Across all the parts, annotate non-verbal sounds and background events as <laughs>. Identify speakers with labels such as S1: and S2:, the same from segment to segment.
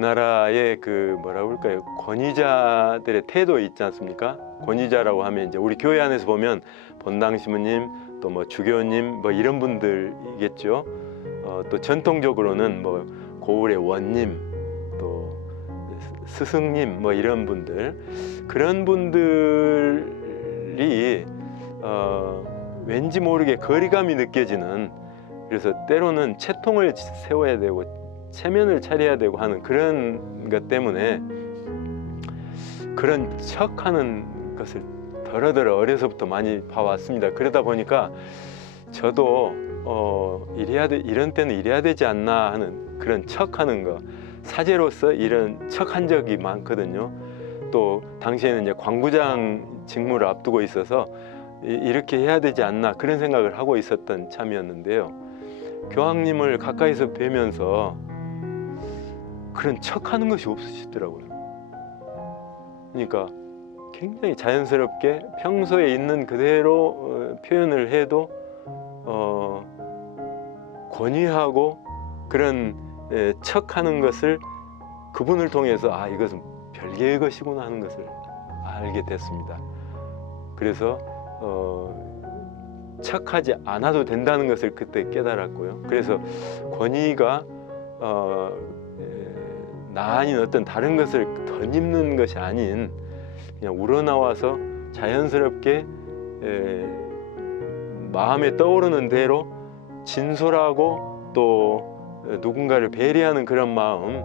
S1: 우리나라의 그 뭐라 그럴까요 권위자들의 태도 있지 않습니까? 권위자라고 하면 이제 우리 교회 안에서 보면 본당 시무님 또 뭐 주교님 뭐 이런 분들이겠죠. 어, 또 전통적으로는 뭐 고을의 원님 또 스승님 뭐 이런 분들 그런 분들이 어, 왠지 모르게 거리감이 느껴지는 그래서 때로는 채통을 세워야 되고 체면을 차려야 되고 하는 그런 것 때문에 그런 척하는 것을 더러더러 어려서부터 많이 봐왔습니다. 그러다 보니까 저도 어, 이래야 돼, 이런 때는 이래야 되지 않나 하는 그런 척하는 거 사제로서 이런 척한 적이 많거든요. 또 당시에는 이제 광구장 직무를 앞두고 있어서 이- 이렇게 해야 되지 않나 그런 생각을 하고 있었던 참이었는데요. 교황님을 가까이서 뵈면서 그런 척하는 것이 없으시더라고요. 그러니까 굉장히 자연스럽게 평소에 있는 그대로 어, 표현을 해도 어, 권위하고 그런 에, 척하는 것을 그분을 통해서 아 이것은 별개의 것이구나 하는 것을 알게 됐습니다. 그래서 어, 척하지 않아도 된다는 것을 그때 깨달았고요. 그래서 권위가 어, 에, 나 아닌 어떤 다른 것을 덧입는 것이 아닌 그냥 우러나와서 자연스럽게 에, 마음에 떠오르는 대로 진솔하고 또 누군가를 배려하는 그런 마음을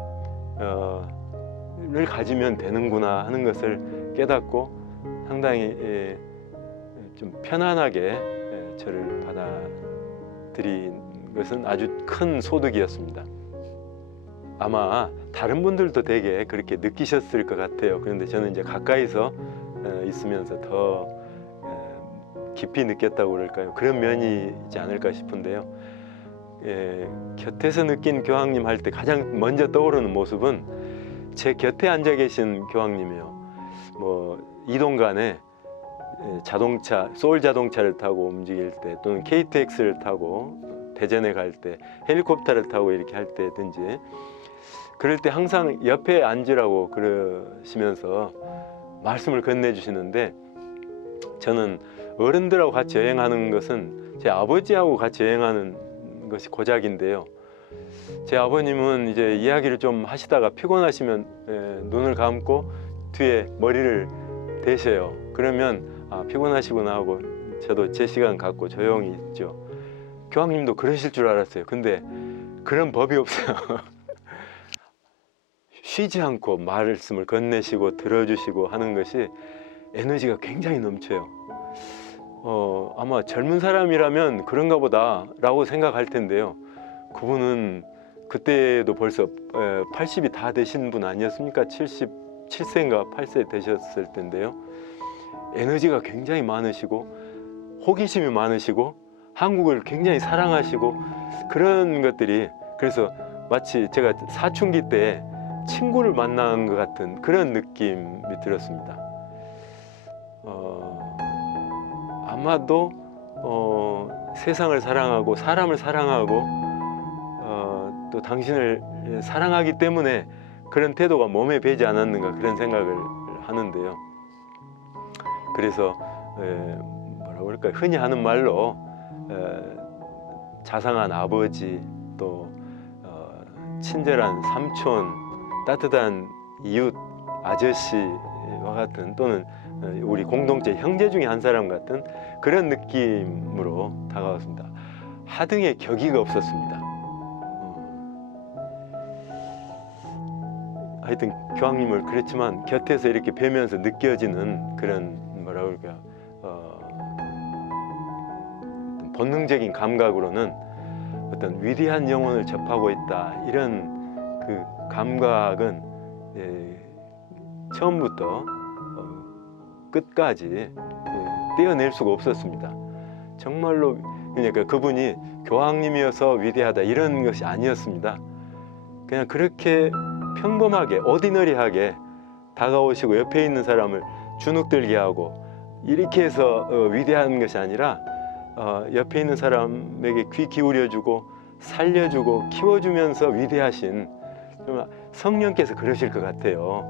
S1: 가지면 되는구나 하는 것을 깨닫고 상당히 에, 좀 편안하게 에, 저를 받아들인 것은 아주 큰 소득이었습니다. 아마 다른 분들도 되게 그렇게 느끼셨을 것 같아요. 그런데 저는 이제 가까이서 어, 있으면서 더 어, 깊이 느꼈다고 그럴까요? 그런 면이 있지 않을까 싶은데요. 예, 곁에서 느낀 교황님 할 때 가장 먼저 떠오르는 모습은 제 곁에 앉아 계신 교황님이요. 뭐 이동간에 예, 자동차, 소울 자동차를 타고 움직일 때 또는 KTX를 타고 대전에 갈 때 헬리콥터를 타고 이렇게 할 때든지 그럴 때 항상 옆에 앉으라고 그러시면서 말씀을 건네주시는데 저는 어른들하고 같이 여행하는 것은 제 아버지하고 같이 여행하는 것이 고작인데요. 제 아버님은 이제 이야기를 좀 하시다가 피곤하시면 에, 눈을 감고 뒤에 머리를 대셔요. 그러면 아, 피곤하시구나 하고 저도 제 시간 갖고 조용히 있죠. 교황님도 그러실 줄 알았어요. 근데 그런 법이 없어요. <laughs> 쉬지 않고 말씀을 건네시고 들어주시고 하는 것이 에너지가 굉장히 넘쳐요. 어, 아마 젊은 사람이라면 그런가 보다 라고 생각할 텐데요. 그분은 그때도 벌써 80이 다 되신 분 아니었습니까? 77세인가 8세 되셨을 텐데요. 에너지가 굉장히 많으시고 호기심이 많으시고 한국을 굉장히 사랑하시고 그런 것들이 그래서 마치 제가 사춘기 때 친구를 만난 것 같은 그런 느낌이 들었습니다. 어, 아마도 어, 세상을 사랑하고 사람을 사랑하고 어, 또 당신을 사랑하기 때문에 그런 태도가 몸에 배지 않았는가 그런 생각을 하는데요. 그래서 에, 뭐라 그럴까요? 흔히 하는 말로 에, 자상한 아버지 또 어, 친절한 삼촌 따뜻한 이웃 아저씨와 같은 또는 어, 우리 공동체 형제 중에 한 사람 같은 그런 느낌으로 다가왔습니다. 하등의 격의가 없었습니다. 어. 하여튼 교황님을 그렇지만 곁에서 이렇게 뵈면서 느껴지는 그런 뭐라 그럴까 어, 본능적인 감각으로는 어떤 위대한 영혼을 접하고 있다 이런 그 감각은 예, 처음부터 어, 끝까지 예, 떼어낼 수가 없었습니다. 정말로 그러니까 그분이 교황님이어서 위대하다 이런 것이 아니었습니다. 그냥 그렇게 평범하게 어디너리하게 다가오시고 옆에 있는 사람을 주눅들게 하고 이렇게 해서 어, 위대한 것이 아니라 어, 옆에 있는 사람에게 귀 기울여주고 살려주고 키워주면서 위대하신 성령께서 그러실 것 같아요.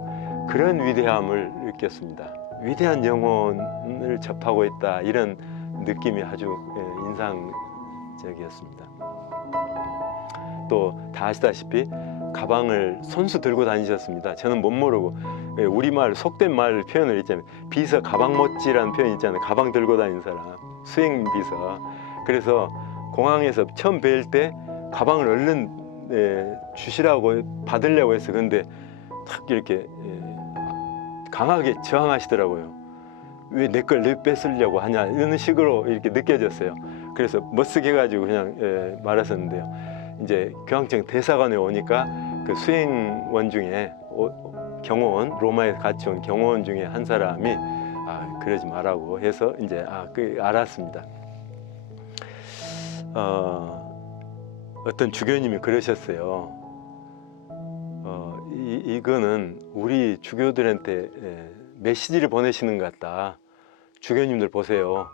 S1: 그런 위대함을 느꼈습니다. 위대한 영혼을 접하고 있다 이런 느낌이 아주 예, 인상적이었습니다. 또 다 아시다시피 가방을 손수 들고 다니셨습니다. 저는 못 모르고 예, 우리말 속된 말 표현을 있잖아요. 비서 가방 못지라는 표현 있잖아요. 가방 들고 다니는 사람 수행 비서. 그래서 공항에서 처음 뵐 때 가방을 얼른 예, 주시라고 받으려고 했어. 근데 탁 이렇게 예, 강하게 저항하시더라고요. 왜 내 걸 내 뺏으려고 하냐 이런 식으로 이렇게 느껴졌어요. 그래서 멋쓰게 가지고 그냥 예, 말았었는데요. 이제 교황청 대사관에 오니까 그 수행원 중에 오- 경호원 로마에 같이 온 경호원 중에 한 사람이 아 그러지 말라고 해서 이제 아 그 알았습니다. 어, 어떤 주교님이 그러셨어요. 어, 이, 이거는 우리 주교들한테 예, 메시지를 보내시는 것 같다. 주교님들 보세요.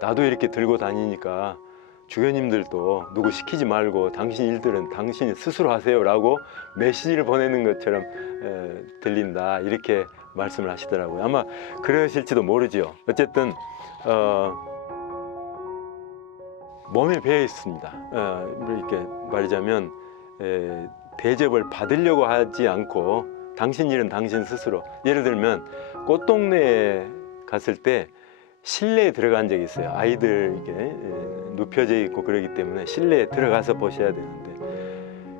S1: 나도 이렇게 들고 다니니까 주교님들도 누구 시키지 말고 당신 일들은 당신이 스스로 하세요 라고 메시지를 보내는 것처럼 에, 들린다 이렇게 말씀을 하시더라고요. 아마 그러실지도 모르죠. 어쨌든 어, 몸에 배어 있습니다. 어, 이렇게 말하자면 에, 대접을 받으려고 하지 않고 당신 일은 당신 스스로 예를 들면 꽃동네에 갔을 때 실내에 들어간 적이 있어요. 아이들 이게 에, 눕혀져 있고 그러기 때문에 실내에 들어가서 보셔야 되는데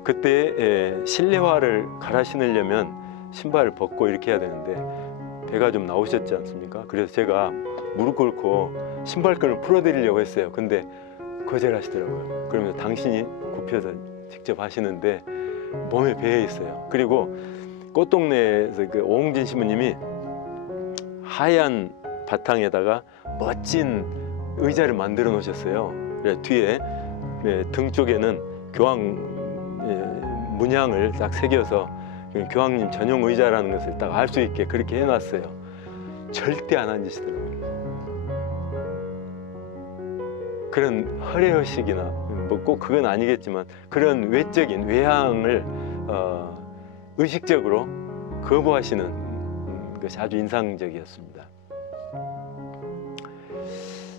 S1: 그때 에, 실내화를 갈아 신으려면 신발을 벗고 이렇게 해야 되는데 배가 좀 나오셨지 않습니까? 그래서 제가 무릎 꿇고 신발끈을 풀어드리려고 했어요. 근데 거절하시더라고요. 그러면서 당신이 굽혀서 직접 하시는데 몸에 배어 있어요. 그리고 꽃동네에서 그 오홍진 신부님이 하얀 바탕에다가 멋진 의자를 만들어 놓으셨어요. 뒤에 예, 등 쪽에는 교황 예, 문양을 딱 새겨서 교황님 전용 의자라는 것을 딱 알 수 있게 그렇게 해놨어요. 절대 안 앉으시더라고요. 그런 허례허식이나 뭐 꼭 그건 아니겠지만 그런 외적인 외향을 어, 의식적으로 거부하시는 음, 것이 아주 인상적이었습니다.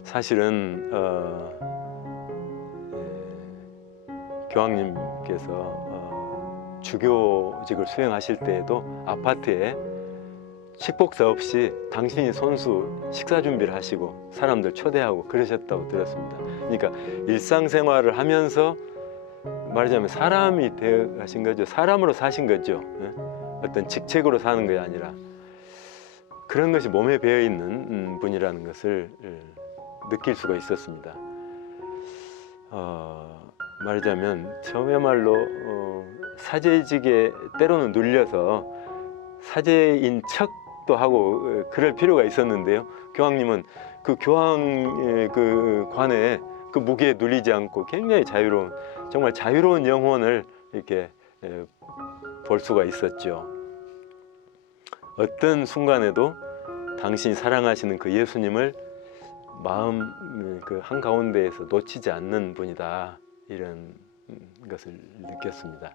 S1: 사실은 어, 예, 교황님께서 어, 주교직을 수행하실 때에도 아파트에 식복사 없이 당신이 손수 식사 준비를 하시고 사람들 초대하고 그러셨다고 들었습니다. 그러니까 일상생활을 하면서 말하자면 사람이 되어 가신 거죠. 사람으로 사신 거죠. 예? 어떤 직책으로 사는 게 아니라 그런 것이 몸에 배어 있는 음, 분이라는 것을 예, 느낄 수가 있었습니다. 어, 말하자면 처음에말로 어, 사제직에 때로는 눌려서 사제인 척 도 하고 어, 그럴 필요가 있었는데요. 교황님은 그 교황의 그 관에 그 무게에 눌리지 않고 굉장히 자유로운 정말 자유로운 영혼을 이렇게 에, 볼 수가 있었죠. 어떤 순간에도 당신이 사랑하시는 그 예수님을 마음 그 한가운데에서 놓치지 않는 분이다 이런 음, 것을 느꼈습니다.